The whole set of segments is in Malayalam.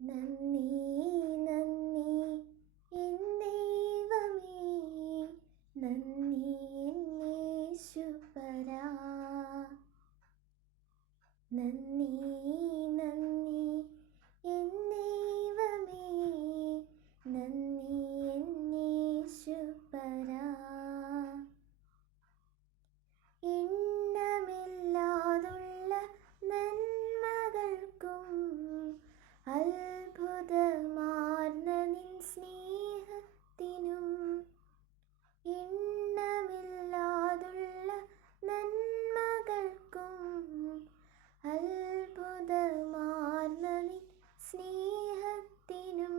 നന്ദി നന്ദി എൻ ദൈവമേ, നന്ദി എൻ യേശുപരാ. നന്ദി നന്ദി എൻ ദൈവമേ, നന്ദി എൻ യേശുപരാ. എണ്ണമില്ലാതുള്ള നന്മകൾക്കും അത്ഭുതമാർന്ന നിൻ സ്നേഹത്തിനും, എണ്ണമില്ലാതുള്ള നന്മകൾക്കും അത്ഭുതമാർന്ന നിൻ സ്നേഹത്തിനും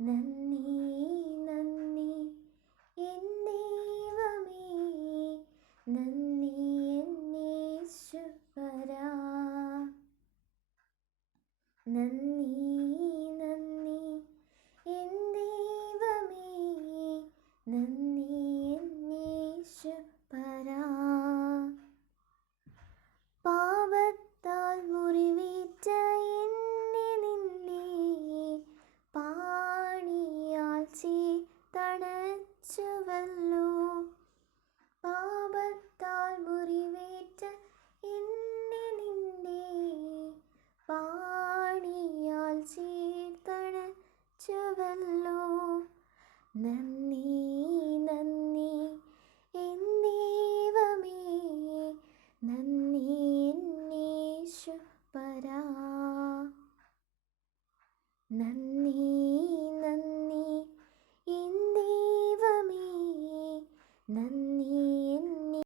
നന്ദി നന്ദി എൻ ദൈവമേ, നന്ദി എൻ യേശുപരാ. നന്ദി